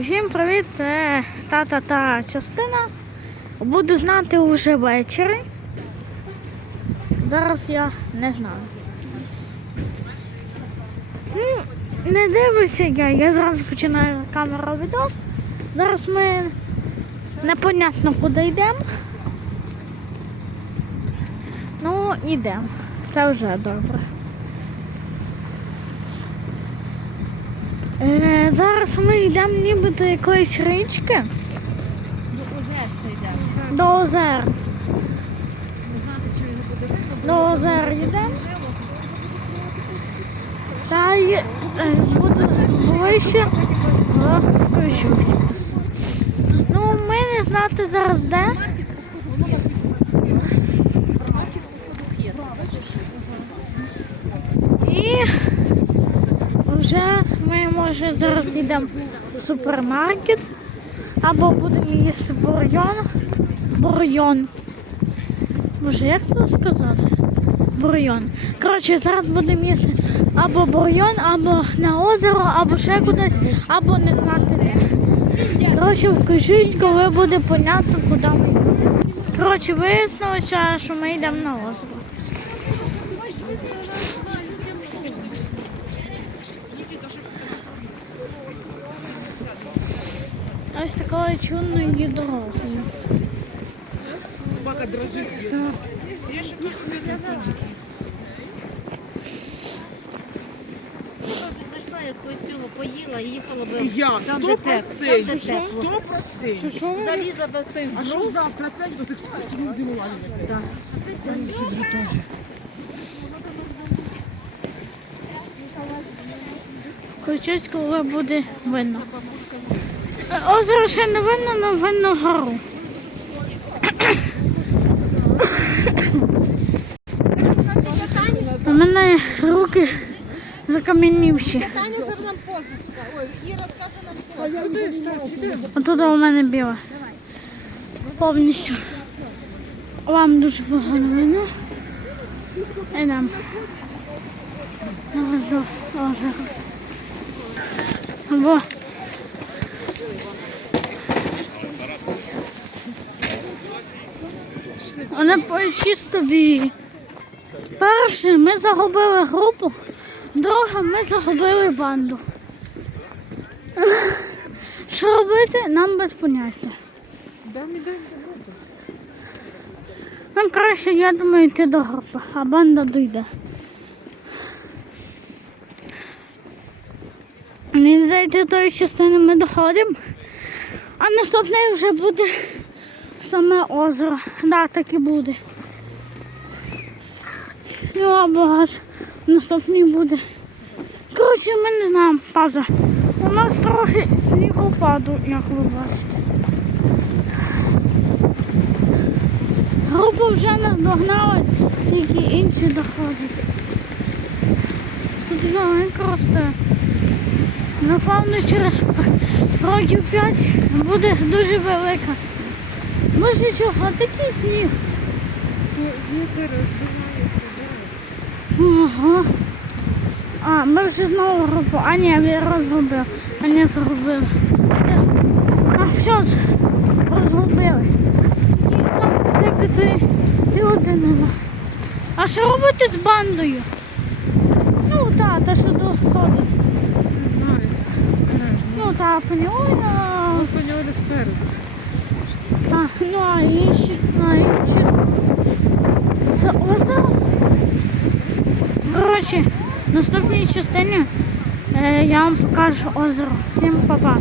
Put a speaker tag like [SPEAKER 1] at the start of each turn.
[SPEAKER 1] Всім привіт, це тата та частина. Буду знати вже ввечері. Зараз я не знаю. Ну, не дивлюся я, я зразу починаю камеру відео. Зараз ми непонятно куди йдемо. Ну, йдемо. Це вже добре. Зараз ми йдемо ніби до якоїсь річки,
[SPEAKER 2] До озер це йде.
[SPEAKER 1] до озер.
[SPEAKER 2] Не знати, чи його видно.
[SPEAKER 1] До озер йдемо. Та й е, буде ближче. Ну, ми не знати зараз де. І вже ми може зараз йдемо в супермаркет або будемо їсти бурйон. Бурйон. Може, як це сказати? Бурйон. Коротше, зараз будемо їсти або бурйон, або на озеро, або ще кудись, або не знати де. Коротше, вкажіть, коли буде понятно, куди ми йдемо. Коротше, вияснилося, що ми йдемо на озеро. Ось такою чудною дорогою.
[SPEAKER 3] Собака дрожит. Я ще кажу, не
[SPEAKER 2] зайшла, я якогось цього поїла і їхала би
[SPEAKER 3] Я
[SPEAKER 2] там,
[SPEAKER 3] сто
[SPEAKER 2] де тепло. Там, де
[SPEAKER 3] процентів.
[SPEAKER 2] тепло.
[SPEAKER 3] Сто процентів.
[SPEAKER 2] Залізла би в той
[SPEAKER 3] А що завтра опять без екскурсії не будемо лазити?
[SPEAKER 1] Включусь, коли буде видно. Е, Озеро ще не видно, але видно гору. У мене руки закам'янівші.
[SPEAKER 4] Таня зараз нам позицька. Ой, Іра скаже нам позицька.
[SPEAKER 1] Отут у мене біле. Повністю. Вам дуже погано видно. Йдемо. Зараз до озера. Або Вони чисто білі. Перше, ми загубили групу, друге, ми загубили банду. Що робити, нам без поняття. Нам краще, я думаю, йти до групи, а банда дійде. Не зайти тої частини ми доходимо, а наступний вже буде саме озеро. Да, так і буде. Ну, або аж наступний буде. Коротше, ми не знаємо, пауза. У нас трохи снігопаду, як ви бачите. Групу вже нас догнали, тільки інші доходять. Тут зеленка росте. Напевно, через років 5 буде дуже велика. Може чого, а такий сніг. Ага. А, ми вже знову групу. А ні, я розгубив. А ні, зробив. А все, розгубили. І там декотрі люди нема. А що робити з бандою? Ну, та, та що доходить.
[SPEAKER 3] Не знаю.
[SPEAKER 1] Ну, та, поняла.
[SPEAKER 3] Поняли спереду.
[SPEAKER 1] А, ну, а інші, а інші. Це озеро? Коротше, наступній частині е, я вам покажу озеро. Всім па-па.